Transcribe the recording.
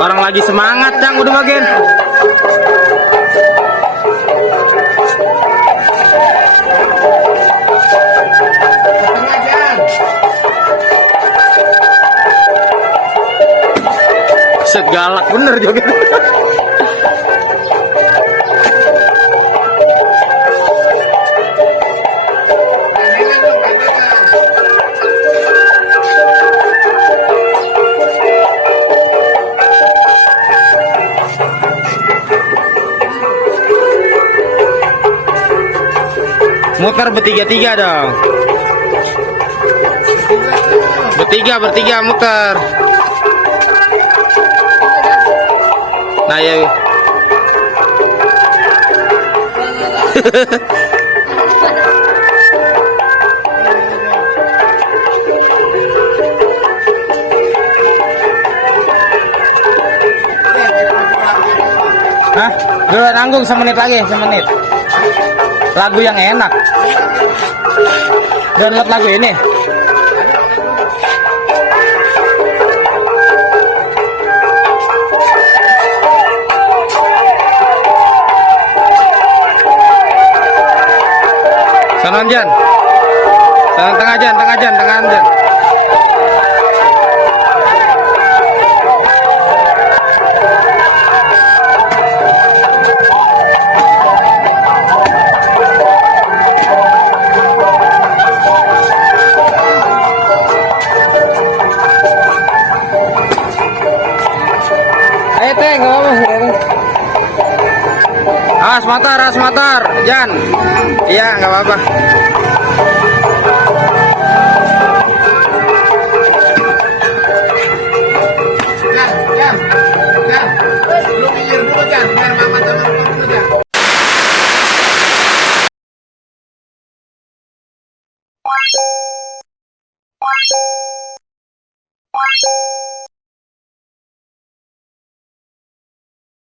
Orang lagi semangat, Cang, udah bagian. Set galak bener juga. Muter bertiga-tiga dong. Bertiga muter. Nah ya. Hah? Dulu nanggung semenit lagi, semenit. Lagu yang enak. Download lagu ini. Salam Jan. Salam tengah Jan. Ayo teh, nggak apa-apa. As motor, Jan. Iya, nggak apa-apa.